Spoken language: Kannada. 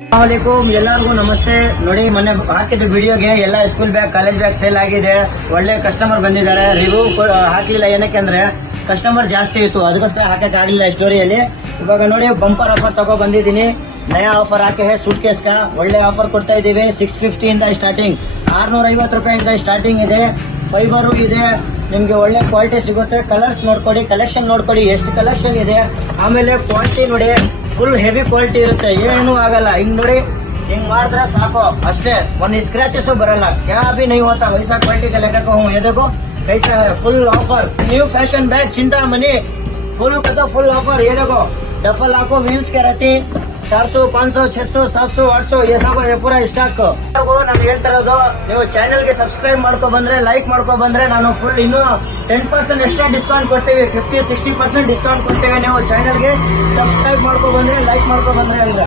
ಅಸ್ಸಲಾಮುಅಲೈಕುಂ, ಎಲ್ಲರಿಗೂ ನಮಸ್ತೆ. ನೋಡಿ, ಮೊನ್ನೆ ಹಾಕಿದ ವಿಡಿಯೋಗೆ ಎಲ್ಲ school bag, college bag sale ಆಗಿದೆ. ಒಳ್ಳೆ ಕಸ್ಟಮರ್ ಬಂದಿದ್ದಾರೆ. ರಿವ್ಯೂ ಹಾಕ್ಲಿಲ್ಲ, ಏನಕ್ಕೆ ಅಂದ್ರೆ ಕಸ್ಟಮರ್ ಜಾಸ್ತಿ ಇತ್ತು, ಅದಕ್ಕೋಸ್ಕರ ಹಾಕಕ್ ಆಗ್ಲಿಲ್ಲ ಸ್ಟೋರಿಯಲ್ಲಿ. ಇವಾಗ ನೋಡಿ, ಬಂಪರ್ ಆಫರ್ ತಗೋ ಬಂದಿದ್ದೀನಿ. ನಯಾ ಆಫರ್ ಹಾಕಿ ಸೂಟ್ ಕೇಸ್ का ಒಳ್ಳೆ ಆಫರ್ ಕೊಡ್ತಾ ಇದೀವಿ. 650 ಇಂದ ಸ್ಟಾರ್ಟಿಂಗ್, 650 ರೂಪಾಯಿಂದ ಸ್ಟಾರ್ಟಿಂಗ್ ಇದೆ. ಫೈಬರು ಇದೆ, ನಿಮ್ಗೆ ಒಳ್ಳೆ ಕ್ವಾಲಿಟಿ ಸಿಗುತ್ತೆ. ಕಲರ್ಸ್ ನೋಡ್ಕೊಡಿ, ಕಲೆಕ್ಷನ್ ನೋಡ್ಕೊಡಿ, ಎಷ್ಟು ಕಲೆಕ್ಷನ್ ಇದೆ. ಆಮೇಲೆ ಕ್ವಾಲಿಟಿ ನೋಡಿ, ಫುಲ್ ಹೆವಿ ಕ್ವಾಲಿಟಿ ಇರುತ್ತೆ, ಏನು ಆಗಲ್ಲ. ಹಿಂಗ್ ನೋಡಿ, ಹಿಂಗ್ ಮಾಡಿದ್ರೆ ಸಾಕು ಅಷ್ಟೇ, ಒಂದು ಸ್ಕ್ರಾಚಸ್ ಬರಲ್ಲ. ಕ್ಯಾ भी नहीं होता, वैसा क्वालिटी का लेकर हूँ. ये देखो कैसा है, full offer. New fashion bag Chintamani, full का तो फुल ऑफर. ये देखो डफल आपको व्हील्स के रहती 400, 500, 600, 700, 800 ये सब पूरा ಸ್ಟಾಕ್. ನಾನು ಹೇಳ್ತಾ ಇರೋದು, ನೀವು ಚಾನೆಲ್ ಗೆ ಸಬ್ಸ್ಕ್ರೈಬ್ ಮಾಡ್ಕೊ ಬಂದ್ರೆ, ಲೈಕ್ ಮಾಡ್ಕೊ ಬಂದ್ರೆ, ನಾನು ಫುಲ್ ಇನ್ನೂ 10% ಎಕ್ಸ್ಟ್ರಾ ಡಿಸ್ಕೌಂಟ್ ಕೊಡ್ತೀವಿ. 50-60% ಡಿಸ್ಕೌಂಟ್ ಕೊಡ್ತೇವೆ. ನೀವು ಚಾನೆಲ್ ಗೆ ಸಬ್ಸ್ಕ್ರೈಬ್ ಮಾಡ್ಕೊ ಬಂದ್ರೆ, ಲೈಕ್ ಮಾಡ್ಕೊ ಬಂದ್ರೆ ಅಂದ್ರೆ